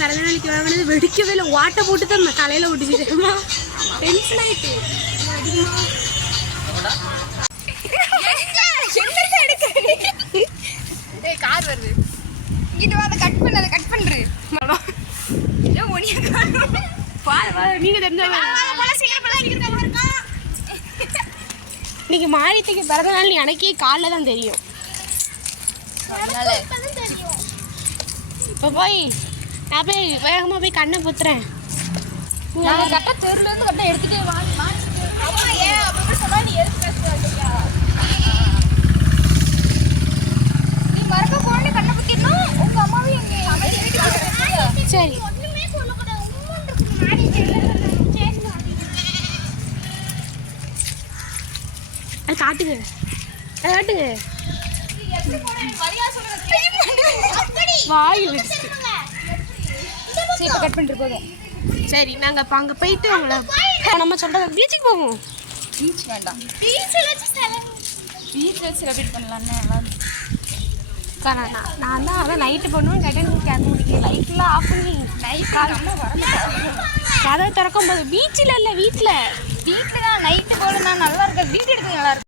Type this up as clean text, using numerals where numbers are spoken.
பிறந்த நாளைக்கு வாங்கினது வெடிக்கவே இல்லை, ஓட்டை போட்டு தான் தலையில் விட்டுச்சு. டென்ஷன் ஆயிட்டு கார் வருது. இது வந்து கட் பண்ணு, கட் பண்று. நீங்க இன்னைக்கு மாரியத்துக்கு பிறந்த நாள் எனக்கே காலைல தான் தெரியும். இப்போ போய் நான் போய் வேகமாக போய் கண்ணை புத்துறேன். கரெக்டாக தெருலேருந்து கரெக்டாக எடுத்துகிட்டே வாங்க. ஏன் அப்படி சொன்னா நீ எடுத்து பேசுறியா? நீ மறக்க போன கண்ணை புத்திடணும். உங்கள் அம்மாவையும் சரி அது காட்டுங்க, அது காட்டுங்க. வாயில் கட் பண்ணிட்டு போதும். சரி நாங்கள் இப்போ அங்கே போயிட்டு உங்களை நம்ம சொல்கிறது பீச்சுக்கு போவோம். பீச் வேண்டாம், பீச்சில் வச்சு செலிப்ரேட் பண்ணலான்னு. நான் தான் அதான் நைட்டு பண்ணுவேன். கேட்டேன் கேட்க முடியல. லைட்லாம் ஆஃப் பண்ணி நைட் காலமாக கதவை திறக்கும் போது பீச்சில் இல்லை, வீட்டில் தான் நைட்டு போகலன்னா நல்லா இருக்காது. வீட்டு எடுத்து நல்லா இருக்கும்.